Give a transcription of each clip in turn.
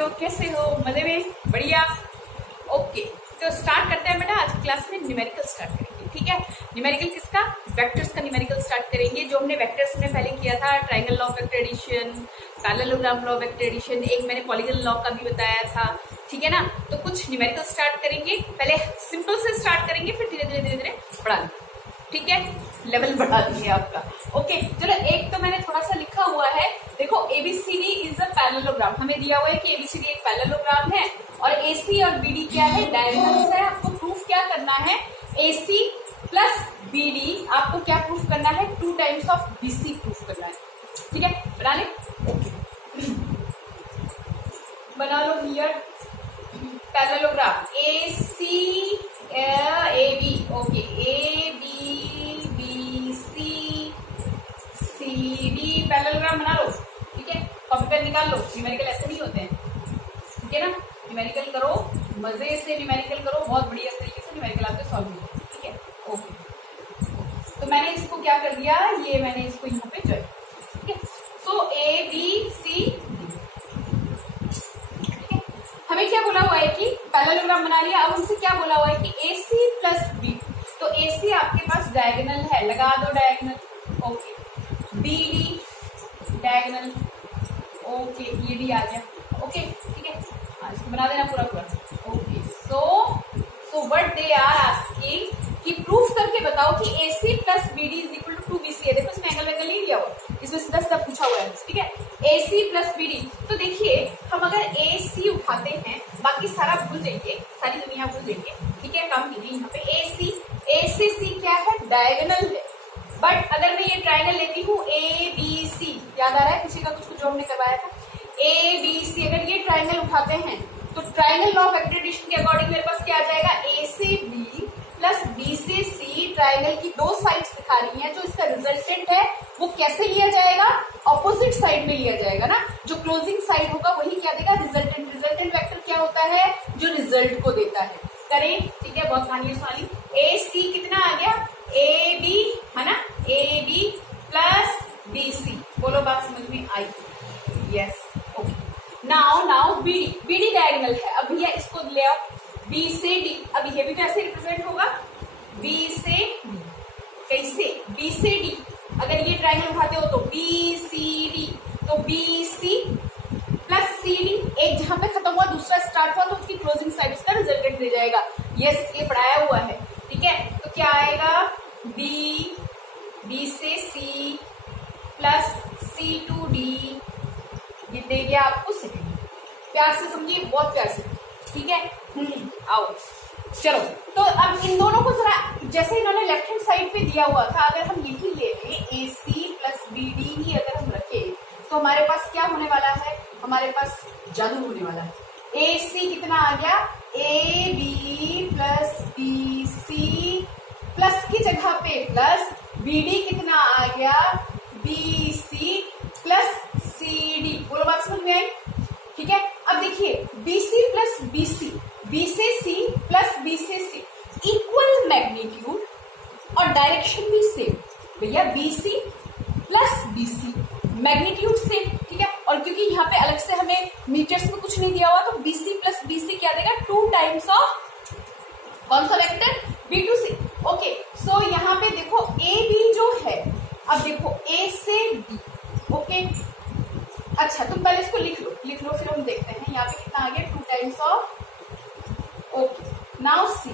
बच्चों, कैसे हो? मजे में? बढ़िया। ओके, तो स्टार्ट करते हैं बेटा। आज क्लास में न्यूमेरिकल स्टार्ट करेंगे, ठीक है। न्यूमेरिकल किसका? वेक्टर्स का न्यूमेरिकल स्टार्ट करेंगे। जो हमने वेक्टर्स में पहले किया था, triangle law of vector addition, parallelogram law of vector addition, एक मैंने पॉलीगन लॉ का भी बताया था, ठीक है ना। तो कुछ न्यूमेरिकल स्टार्ट करेंगे, पहले सिंपल से स्टार्ट करेंगे, फिर धीरे धीरे धीरे धीरे बढ़ा देंगे, ठीक है। लेवल बढ़ा दिए आपका। ओके, चलो एक तो मैंने थोड़ा सा लिखा हुआ है, देखो ABCD इज अ पैरेललोग्राम। हमें दिया हुआ है कि ABCD एक पैरेललोग्राम है और AC और BD क्या है? डायगोनल्स है। आपको प्रूफ क्या करना है? AC प्लस BD आपको क्या प्रूफ करना है? 2 टाइम्स ऑफ BC प्रूफ करना है, ठीक है। बना ले। ओके, बना लो here parallelogram AB। Okay, ABCD parallelogram बना लो, ठीक है। कॉपी पेन निकाल लो। न्यूमेरिकल ऐसे नहीं होते हैं, ठीक है ना। न्यूमेरिकल करो, मजे से न्यूमेरिकल करो, बहुत बढ़िया तरीके से न्यूमेरिकल आपके सॉल्व होंगे, ठीक है। ओके, तो मैंने इसको क्या कर दिया, ये मैंने इसको यहाँ पे ज्वाइन, ठीक है। सो ABCD, हमें क्या बोला हुआ है कि पैरेललोग्राम बना लिया। अब हमसे क्या बोला हुआ है कि AC प्लस BD, तो AC आपके पास डायगोनल है, लगा दो diagonal. Okay, BD diagonal, okay, ये भी आ गया। ओके, ठीक है, इसको बना देना पूरा पूरा। Okay, so what they are asking कि प्रूफ करके बताओ कि AC plus BD is equal to 2BC है। देखो इसमें एंगल वेंगल नहीं लिया हुआ, इसमें सीधा सीधा पूछा हुआ है, ठीक है। AC प्लस BD, तो देखिए हम अगर AC उठाते हैं, बाकी सारा भूल जाइए, सारी दुनिया भूल जाइए, ठीक है। काम कीजिए यहाँ पे AC क्या है? डायगोनल है। बट अगर मैं ये ट्रायंगल लेती हूँ ABC, याद आ रहा है किसी का कुछ जो हमने करवाया था? ABC, अगर ये ट्रायंगल उठाते हैं तो triangle law of vector addition के अकॉर्डिंग मेरे पास क्या आ जाएगा? ACB प्लस BCC ट्रायंगल की 2 साइड्स दिखा रही हैं, जो इसका रिजल्टेंट है वो कैसे लिया जाएगा? ऑपोजिट साइड में लिया जाएगा ना। जो क्लोजिंग साइड होगा वही क्या देगा? रिजल्टेंट। रिजल्टेंट वेक्टर क्या होता है? जो रिजल्ट को देता है। करें, ठीक है, बहुत मानिए सवाली। AC कितना आ गया? AB है ना, AB प्लस BC, बोलो बात समझ में आई? Yes. Okay, now BD diagonal है। अब भैया इसको ले आओ, B से D। अब ये भी तो ऐसे रिप्रेजेंट होगा, B से D। कैसे? B से D, अगर ये ट्रायंगल उठाते हो तो BCD, तो BC प्लस CD, एक जहां पे खत्म हुआ दूसरा स्टार्ट हुआ, तो उसकी क्लोजिंग साइड उसका रिजल्टेंट दे जाएगा। यस, ये पढ़ाया हुआ है, ठीक है। तो क्या आएगा? B से C plus C to D, ये दे गया आपको सेकंड। प्यार से समझिए, बहुत प्यार से, ठीक है। आओ, चलो, तो अब इन दोनों को जरा, जैसे इन्होंने लेफ्ट हैंड साइड पे दिया हुआ था, अगर हम यही ले लें AC प्लस BD ही अगर हम रखें, तो हमारे पास क्या होने वाला है? हमारे पास जादू होने वाला है। AC कितना आ गया? AB प्लस BC, प्लस की जगह पे प्लस, BD कितना आ गया? BC प्लस CD, बोलो बात समझ में आई? ठीक है। अब देखिए BC प्लस BC, B से C प्लस B से C, इक्वल मैग्नीट्यूड और डायरेक्शन भी सेम। भैया BC plus BC, magnitude same, ठीक है। और क्योंकि यहाँ पे अलग से हमें मीटर्स में कुछ नहीं दिया हुआ, तो BC प्लस BC क्या देगा? 2 टाइम्स ऑफ कौन सा वेक्टर? B2C। ओके, सो यहाँ पे देखो AB जो है, अब देखो A से B, ओके। अच्छा, तुम पहले इसको लिख लो, फिर हम देखते हैं यहाँ पे कितना आ गया? 2 times of. Okay, now C।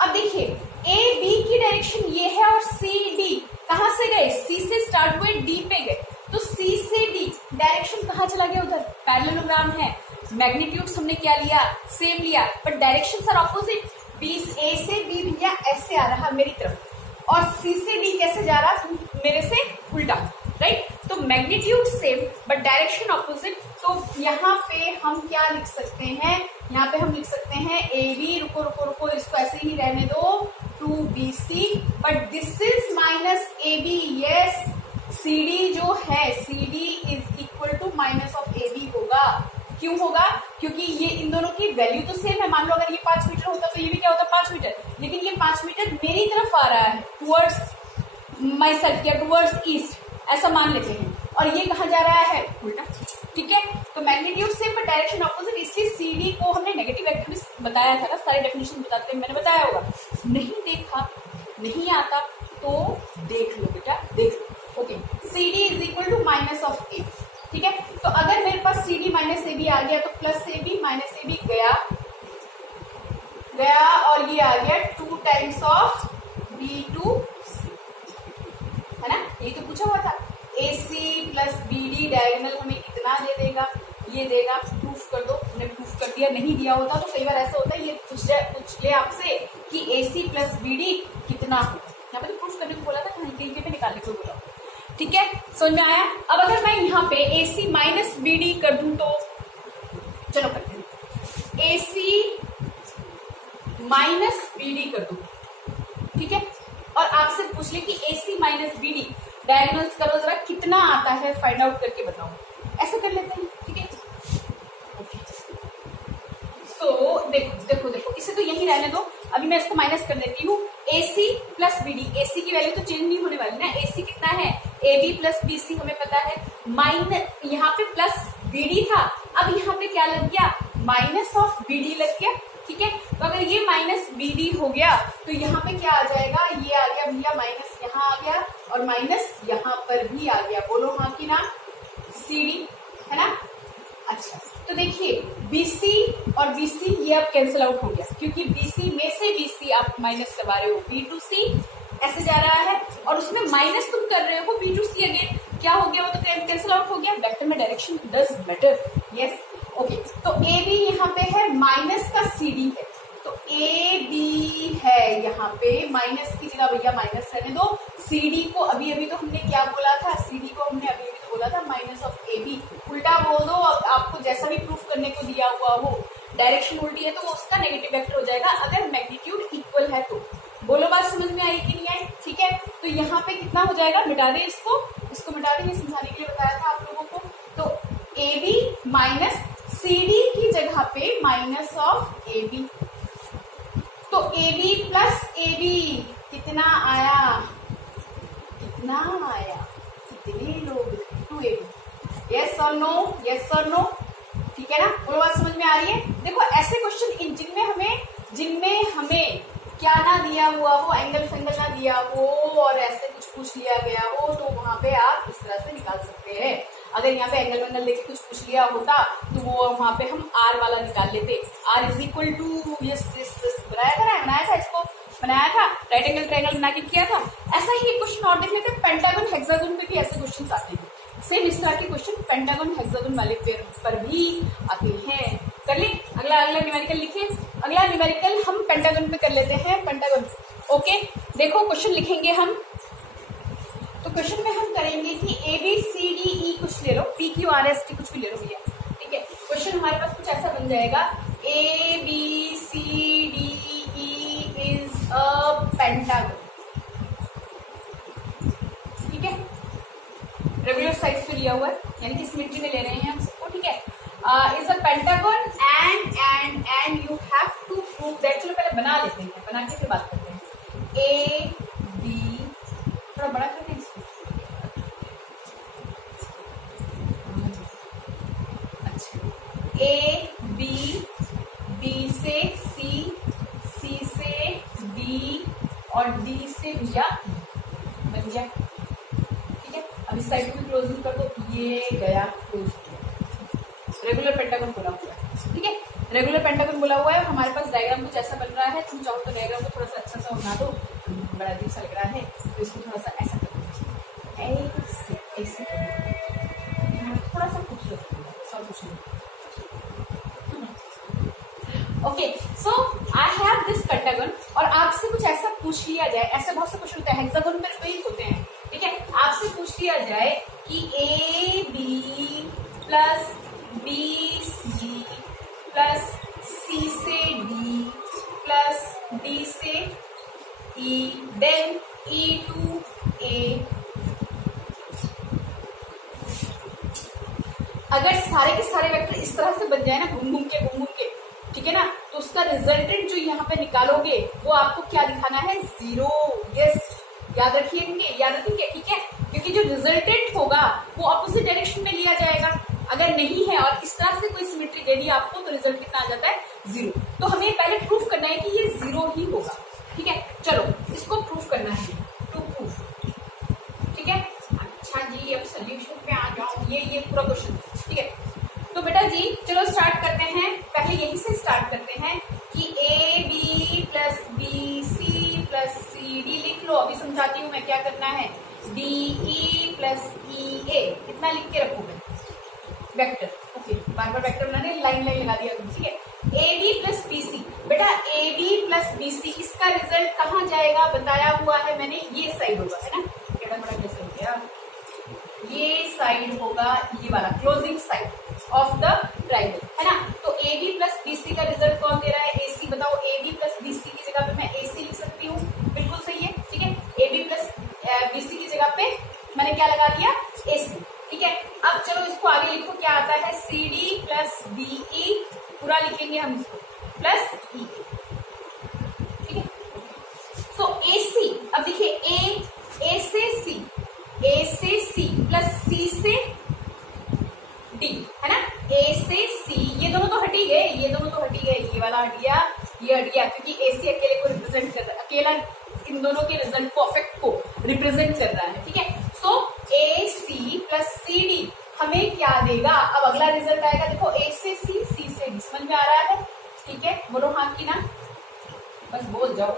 अब देखिए AB की डायरेक्शन ये है और CD कहां से गए? C से स्टार्ट हुए, D पे गए, तो C से D डायरेक्शन कहां चला गया? उधर। पैरेललोग्राम है, मैग्नीट्यूड्स हमने क्या लिया? सेम लिया, but directions are opposite. A से B भैया ऐसे आ रहा मेरी तरफ, और C से D कैसे जा रहा? मेरे से उल्टा, राइट। तो magnitude same but direction opposite. तो यहाँ पे हम क्या लिख सकते हैं? यहाँ पे हम लिख सकते हैं AB, रुको, इसको ऐसे ही रहने दो, 2BC, but this is minus AB। Yes, CD जो है, CD is equal to minus of AB होगा। क्यों होगा? क्योंकि ये इन दोनों की वैल्यू तो सेम है। मान लो अगर ये 5 मीटर होता तो ये भी क्या होता? 5 मीटर, लेकिन ये 5 मीटर मेरी तरफ आ रहा है, टुवर्ड्स माई सेल्फ या टुवर्ड्स ईस्ट, ऐसा मान लेते हैं, और ये कहाँ जा रहा है? उल्टा, ठीक है। तो तो मैग्नीट्यूड सेम पर डायरेक्शन ऑपोजिट, इसलिए सी डी को हमने नेगेटिव वेक्टर भी बताया था ना, सारे डेफिनेशन बताते हैं, मैंने बताया होगा। नहीं देखा, नहीं आता तो देख लो बेटा, देख लो। Okay, C D is equal to minus of A, ठीक है। तो अगर मेरे पास C D minus A B आ गया तो plus A B minus A B गया और ये आ गया 2 times of B to C, है ना, ये तो पूछा हुआ था। A C plus B D diagonal हमें कितना दे देगा, ये देगा। प्रूफ कर दो, हमने प्रूफ कर दिया। नहीं दिया होता तो कई बार ऐसा होता है, ये पूछ ले आपसे कि ए सी प्लस बी डी कितना होगा, यहाँ पे प्रूफ करने को बोला था, कहीं पे निकालने को बोला, ठीक है, समझ में आया। अब अगर मैं यहाँ पे ए सी माइनस बी डी कर दूं तो चलो करते हैं, ए सी माइनस बी डी कर दूं, ठीक है, और आपसे पूछ ले कि ए सी माइनस बी डी डायगोनल्स करो जरा, कितना आता है फाइंड आउट करके बताओ। ऐसा कर लेते हैं, ठीक है। सो देखो देखो देखो, इसे तो यही रहने दो, अभी मैं इसको माइनस कर देती हूँ। ए सी प्लस बी डी, ए सी की वैल्यू तो चेंज नहीं होने वाली ना, ए सी कितना है, A B plus B C हमें पता है, माइनस यहाँ पे प्लस बी डी था, अब यहाँ पे क्या लग गया, माइनस ऑफ बी डी लग गया, ठीक है। तो अगर ये माइनस बी डी हो गया तो यहाँ पे क्या आ जाएगा, ये आ गया भैया माइनस, यहाँ आ गया और माइनस यहाँ पर भी आ गया, बोलो हाँ की ना, सी डी, है ना। अच्छा, तो देखिए BC और BC ये अब कैंसिल आउट हो गया, क्योंकि BC में से BC आप माइनस करवा रहे हो, B2C ऐसे जा रहा है और उसमें माइनस तुम कर रहे हो B2C अगेन, क्या हो गया, वो तो कैंसिल आउट हो गया। वेक्टर में direction does matter, yes, okay. तो AB यहाँ पे है, माइनस का CD है, तो AB है यहाँ पे, माइनस की जगह भैया माइनस रहने दो। CD को अभी अभी तो हमने क्या बोला था, CD को हमने अभी अभी तो बोला था माइनस ऑफ AB, उल्टा बोल दो, आपको जैसा भी प्रूफ करने को दिया हुआ हो, डायरेक्शन उल्टी है तो वो उसका नेगेटिव वेक्टर हो जाएगा, अगर मैग्नीट्यूड इक्वल है तो। बोलो बात समझ में आई कि नहीं आई, ठीक है। तो यहाँ पे कितना हो जाएगा, मिटा दे इसको मिटा दे, ये समझाने के लिए बताया था आप लोगों को। तो AB माइनस CD की जगह पे माइनस ऑफ AB, तो AB प्लस AB कितना आया, कितने लोग, 2AB, यस और नो, यस और नो, ठीक है ना, वो बात समझ में आ रही है। देखो ऐसे क्वेश्चन जिनमें हमें क्या ना दिया हुआ हो, एंगल फेंगल ना दिया हो और ऐसे कुछ पूछ लिया गया हो, तो वहां पे आप इस तरह से निकाल सकते हैं। अगर यहाँ पे एंगल वेंगल लेके कुछ पूछ लिया होता तो वो वहां पे हम R वाला निकाल लेते, R is equal to, yes बनाया था इसको, बनाया था, राइट एंगल ट्रायंगल बना के किया था। ऐसा ही क्वेश्चन और देख लेते हैं, पेंटागन हेक्सागन में भी ऐसे क्वेश्चन आते हैं, सेम इस तरह के क्वेश्चन पेंटागन हेक्सागन वाले पेयर पर भी आते हैं। कर ले, अगला न्यूमेरिकल लिखिए, अगला न्यूमेरिकल हम पेंटागन पे कर लेते हैं, पेंटागन। ओके, देखो क्वेश्चन लिखेंगे हम, तो क्वेश्चन में हम करेंगे कि ABCDE कुछ ले लो, PQRST कुछ भी ले लो भैया, ठीक है। क्वेश्चन हमारे पास कुछ ऐसा बन जाएगा, ABCDE इज अ पेंटागन, ठीक है, रेगुलर साइज पे लिया हुआ है, यानी कि सिमेट्री में ले रहे हैं हम सबको, ठीक है। Is a pentagon and you have to prove that, चलो पहले बना लेते हैं, बना के फिर बात करते हैं। A B, थोड़ा बड़ा करते हैं इसको, अच्छा, A B से C, C से D और D से भैया बन गया, ठीक है। अब इस साइड को भी क्लोजिंग कर दो, ये गया क्लोज, रेगुलर पेंटागन बोला हुआ है, ठीक है, रेगुलर पेंटागन बोला हुआ है। हमारे पास डायग्राम कुछ ऐसा बन रहा है, तुम चाहो तो डायग्राम को थोड़ा सा अच्छा सा बना दो, बड़ा अजीब सा लग रहा है, तो इसको थोड़ा सा ऐसा कर दो, ऐसे थोड़ा सा खूबसूरत, सब कुछ नहीं। Okay, so I have this pentagon, और आपसे कुछ ऐसा पूछ लिया जाए, ऐसे बहुत से क्वेश्चन होते हैं, हेक्सागन में वही होते हैं, ठीक है। आपसे पूछ लिया जाए कि AB plus BC plus C से D प्लस D से E then E to A, अगर सारे के सारे वेक्टर इस तरह से बन जाए ना, घूम घूम के, ठीक है ना, तो उसका रिजल्टेंट जो यहाँ पे निकालोगे वो आपको क्या दिखाना है, 0, यस, याद रखेंगे, ठीक है, क्योंकि जो रिजल्टेंट होगा वो ऑपोजिट डायरेक्शन में लिया जाएगा। अगर नहीं है और इस तरह से कोई सिमेट्री दे दी आपको तो रिजल्ट कितना आ जाता है 0। तो हमें पहले प्रूफ करना है कि ये 0 ही होगा। ठीक है, चलो इसको प्रूफ करना है, टू प्रूफ। ठीक है, अच्छा जी अब सोल्यूशन पे आ जाओ, ये पूरा क्वेश्चन। ठीक है, तो बेटा जी चलो स्टार्ट करते हैं, पहले यहीं से स्टार्ट करते हैं कि A B plus B C plus C D लिख लो। अभी समझाती हूँ मैं क्या करना है। डी ई प्लस ई ए इतना लिख के रखो वेक्टर। ओके, बार बार वेक्टर बनाने, लाइन लाइन लगा दिया। ठीक है, A B plus B C. बेटा A B plus B C इसका रिजल्ट कहाँ जाएगा बताया हुआ है मैंने, ये साइड होगा, है ना। क्या बड़ा कैसे हो गया, ये साइड होगा, ये वाला closing side of the triangle, है ना। तो A B plus B C का रिजल्ट कौन दे रहा है, ए सी। बताओ A B plus B C की जगह पे मैं ए सी लिख सकती हूँ, बिल्कुल सही है। ठीक है, A B plus B C की जगह पे मैंने क्या लगा दिया, ए सी। ठीक है, अब चलो इसको आगे लिखो, क्या आता है, C D plus D E, पूरा लिखेंगे हम इसको, प्लस ई ए। ठीक है, सो ए सी, अब देखिए ए से सी, ए से सी प्लस सी से डी, है ना। ए से सी, ये दोनों तो हट ही गए, ये दोनों तो हट ही गए, ये वाला हट गया, ये हट गया, क्योंकि ए सी अकेले को रिप्रेजेंट कर रहा है, अकेला इन दोनों के रिजल्ट परफेक्ट को रिप्रेजेंट कर रहा है। ठीक है, सो ए सी प्लस सी डी हमें क्या देगा। अब अगला रिजल्ट आएगा, देखो ए से सी, सी से डी, समझ में आ रहा है। ठीक है, बोलो हाँ की ना, बस बोल जाओ।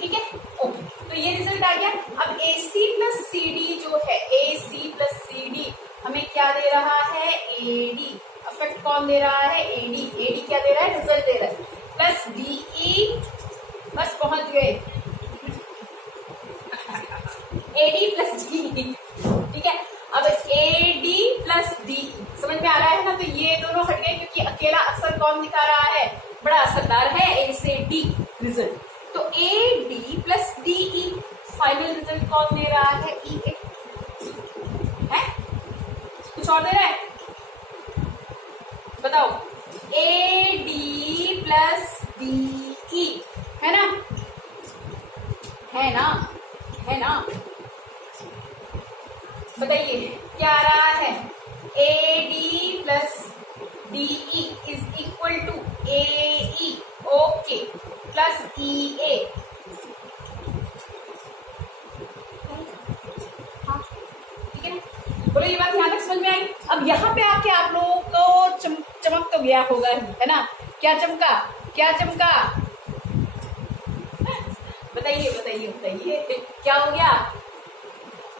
ठीक है, ओके, तो ये रिजल्ट आ गया। अब ए सी प्लस सी डी जो है, A C plus C D हमें क्या दे रहा है, ए डी। अफेक्ट कौन दे रहा है, ए डी। ए डी क्या दे रहा है, रिजल्ट दे रहा है, प्लस डी ई, बस पहुंच गए, ए डी प्लस डी। ठीक है, अब ए डी प्लस डी समझ में आ रहा है ना। तो ये दोनों हट गए, क्योंकि अकेला असर कौन दिखा रहा है, बड़ा असरदार है ए से डी रिजल्ट। तो ए डी प्लस डी ई, फाइनल रिजल्ट कौन दे रहा है, ई ए। है कुछ और दे रहा है, बताओ। ए डी प्लस डी ई, है ना, है ना, है ना। बताइए क्या आ रहा है, A D plus D E is equal to A E, okay, plus E A. हाँ ठीक है ना, बोलो ये बात यहाँ तक समझ में आई। अब यहाँ पे आके आप लोगों को चमक तो गया होगा, है ना। क्या चमका, क्या चमका, बताइए बताइए बताइए, क्या हो गया,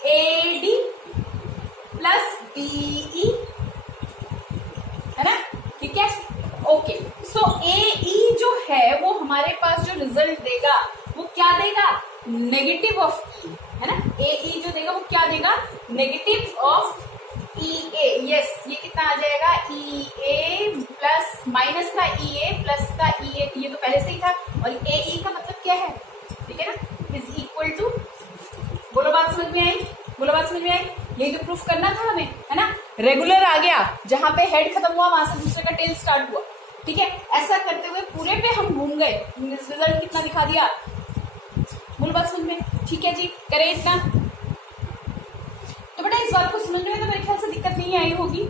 ए डी प्लस डी ई, है ना। ठीक है, ओके, सो ए ई जो है वो हमारे पास जो रिजल्ट देगा वो क्या देगा, नेगेटिव ऑफ ई, है ना। ए ई जो देगा वो क्या देगा, negative of E A. Yes, ये कितना आ जाएगा, ई ए प्लस, माइनस का ई ए प्लस का ई ए, ये तो पहले से ही था, और ए ई का मतलब क्या है, ठीक है ना, इज इक्वल टू, बोलो बात समझ में आई, बोलो बात समझ में आई। यही तो प्रूफ करना था हमें, है ना। रेगुलर आ गया, जहां पे हेड खत्म हुआ वहां से दूसरे का टेल स्टार्ट हुआ। ठीक है, ऐसा करते हुए पूरे पे हम घूम गए, रिजल्ट कितना दिखा दिया, बोलो बात समझ में। ठीक है जी, करें इतना। तो बेटा इस बात को समझने में तो मेरे ख्याल से दिक्कत नहीं आई होगी,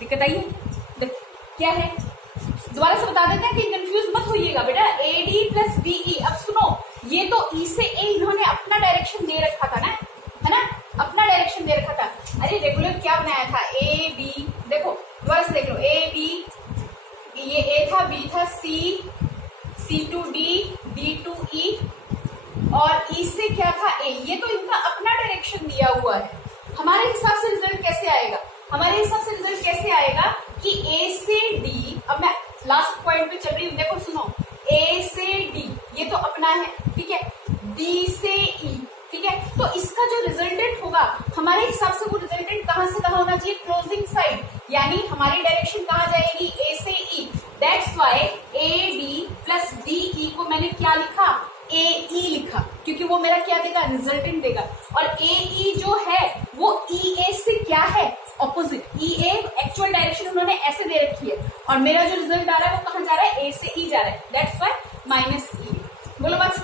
दिक्कत आई है, क्या है दोबारा से बता देते हैं कि कंफ्यूज मत होइएगा बेटा। A D plus B E, अब सुनो, ये तो ई से ए इन्होंने अपना डायरेक्शन दे रखा था ना, है ना, अपना डायरेक्शन दे रखा था। अरे रेगुलर क्या बनाया था, ए बी, देखो दोबारा से देख लो, ए बी, ये ए था, बी था, सी टू डी, डी टू ई, और ई से क्या था, ए। ये तो इनका अपना डायरेक्शन दिया हुआ है। हमारे हिसाब से रिजल्ट कैसे आएगा, हमारे हिसाब से रिजल्ट कैसे आएगा कि ए से डी, अब मैं लास्ट पॉइंट पे चल रही हूँ, देखो सुनो, ए से डी ये तो अपना है, ठीक है, डी से ई, ठीक है, तो इसका जो रिजल्टेंट होगा हमारे हिसाब से वो रिजल्टेंट कहां से कहां होना चाहिए, क्लोजिंग साइड, यानी हमारी डायरेक्शन कहां जाएगी, ए से E. That's why A D plus D E को मैंने क्या लिखा, ए ई लिखा, क्योंकि वो मेरा क्या देगा, रिजल्टेंट देगा। और ए ई जो है वो ई ए से क्या है, ऑपोजिट। ई ए एक्चुअल डायरेक्शन उन्होंने ऐसे दे रखी है, और मेरा जो रिजल्ट आ रहा है वो कहां जा रहा है, ए से ई जा रहा है। दैट्स वाई माइनस ई। बोलो बात